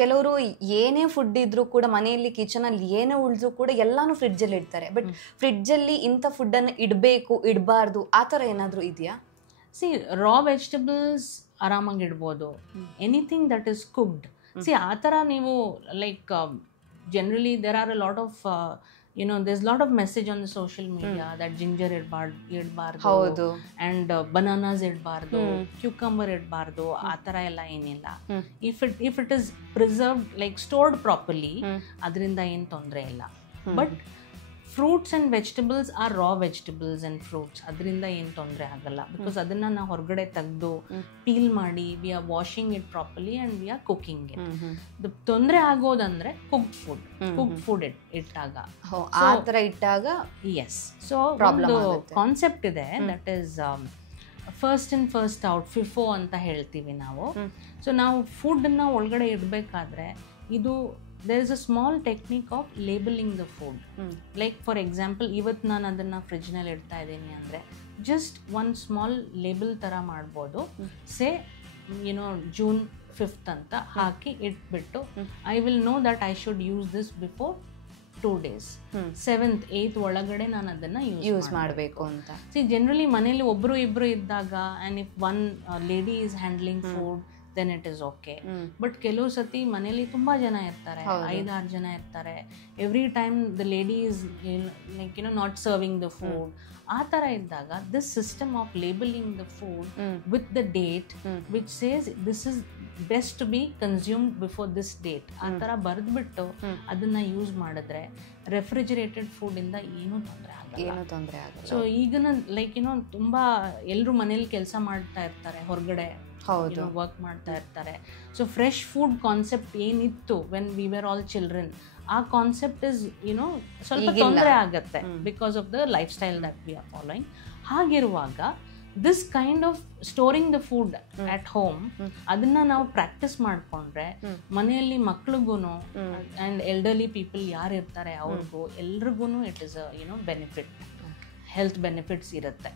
ಕೆಲವರು ಏನೇ ಫುಡ್ ಇದ್ರೂ ಕೂಡ ಮನೆಯಲ್ಲಿ ಕಿಚನ್ ಅಲ್ಲಿ ಏನೇ ಉಳಿದ್ರು ಕೂಡ ಎಲ್ಲಾನು ಫ್ರಿಡ್ಜ್ ಅಲ್ಲಿ ಇಡ್ತಾರೆ. ಬಟ್ ಫ್ರಿಡ್ಜ್ ಅಲ್ಲಿ ಇಂಥ ಫುಡ್ ಅನ್ನು ಇಡಬೇಕು ಇಡಬಾರ್ದು ಆ ಥರ ಏನಾದರೂ ಇದೆಯಾ? ಸಿ ರಾ ವೆಜಿಟೇಬಲ್ಸ್ ಆರಾಮಾಗಿ ಇಡ್ಬೋದು. ಎನಿಥಿಂಗ್ ದಟ್ ಇಸ್ ಕುಕ್ಡ್, ಸಿ ಆ ಥರ ನೀವು like generally there are a lot of there's a lot of message on the social media that ginger idbardu and bananas idbardu, cucumber idbardu, ಆ ಥರ ಎಲ್ಲ ಏನಿಲ್ಲ. if it is preserved like stored properly ಅದರಿಂದ ಏನು ತೊಂದರೆ ಇಲ್ಲ. But fruits and vegetables R raw vegetables and fruits, ಅದರಿಂದ ಏನು ತೊಂದರೆ ಆಗಲ್ಲ. ಬಿಕಾಸ್ ಅದನ್ನು ನಾವು ಹೊರಗಡೆ ತೆಗೆದು ಪೀಲ್ ಮಾಡಿ we are washing it properly and we are cooking it. ತೊಂದರೆ ಆಗೋದಂದರೆ ಕುಕ್ಡ್ ಫುಡ್ ಇಟ್ಟಾಗ, ಆ ಥರ ಇಟ್ಟಾಗ. ಎಸ್, ಸೊ ಒಂದು ಕಾನ್ಸೆಪ್ಟ್ ಇದೆ that is first in first out, FIFO ಅಂತ ಹೇಳ್ತೀವಿ ನಾವು. ಸೊ ನಾವು ಫುಡ್ಡನ್ನು ಒಳಗಡೆ ಇಡಬೇಕಾದ್ರೆ ಇದು there is a small technique of labeling the food. Like for example, ಇವತ್ತು ನಾನು ಅದನ್ನು ಫ್ರಿಡ್ಜ್ನಲ್ಲಿ ಇಡ್ತಾ ಇದ್ದೀನಿ ಅಂದರೆ ಜಸ್ಟ್ ಒಂದು ಸ್ಮಾಲ್ ಲೇಬಲ್ ಥರ ಮಾಡ್ಬೋದು. ಸೇ June 5th ಅಂತ ಹಾಕಿ ಇಟ್ಬಿಟ್ಟು I will no that I should use this before 2 days. 7th 8th ಒಳಗಡೆ ನಾನು ಅದನ್ನು ಯೂಸ್ ಮಾಡಬೇಕು ಅಂತ. ಸಿ ಜನರಲಿ ಮನೇಲಿ ಒಬ್ಬರು ಇಬ್ಬರು ಇದ್ದಾಗ and if one lady is handling food then it is okay. But ಕೆಲವು ಸತಿ ಮನೇಲಿ ತುಂಬಾ ಜನ ಇರ್ತಾರೆ, 5-6 ಜನ ಇರ್ತಾರೆ. Every time the lady is like not serving the food. ಆ ಥರ ಇದ್ದಾಗ this system of labeling the food with the date which says this is best to be consumed before this date, ಆ ಥರ ಬರೆದ್ಬಿಟ್ಟು ಅದನ್ನ ಯೂಸ್ ಮಾಡಿದ್ರೆ ರೆಫ್ರಿಜಿರೇಟೆಡ್ ಫುಡ್ಡಿಂದ ಏನೂ ತೊಂದರೆ ಆಗಲ್ಲ. ಸೊ ಈಗಿನ ಲೈಕ್ ತುಂಬಾ ಎಲ್ಲರೂ ಮನೇಲಿ ಕೆಲಸ ಮಾಡ್ತಾ ಇರ್ತಾರೆ, ಹೊರಗಡೆ ವರ್ಕ್ ಮಾಡ್ತಾ ಇರ್ತಾರೆ. ಸೊ ಫ್ರೆಶ್ ಫುಡ್ ಕಾನ್ಸೆಪ್ಟ್ ಏನಿತ್ತು when we were all children, ಆ ಕಾನ್ಸೆಪ್ಟ್ ಇಸ್ ಸ್ವಲ್ಪ ತೊಂದರೆ ಆಗತ್ತೆ because of the lifestyle that we are following. ಹಾಗಿರುವಾಗ this kind of storing the food at home, ಅದನ್ನ ನಾವು ಪ್ರಾಕ್ಟೀಸ್ ಮಾಡಿಕೊಂಡ್ರೆ ಮನೆಯಲ್ಲಿ ಮಕ್ಳಿಗೂ ಆ್ಯಂಡ್ ಎಲ್ಡರ್ಲಿ ಪೀಪಲ್ ಯಾರು ಇರ್ತಾರೆ ಅವ್ರಿಗೂ ಎಲ್ರಿಗೂ it is benefit, health benefits ಇರುತ್ತೆ.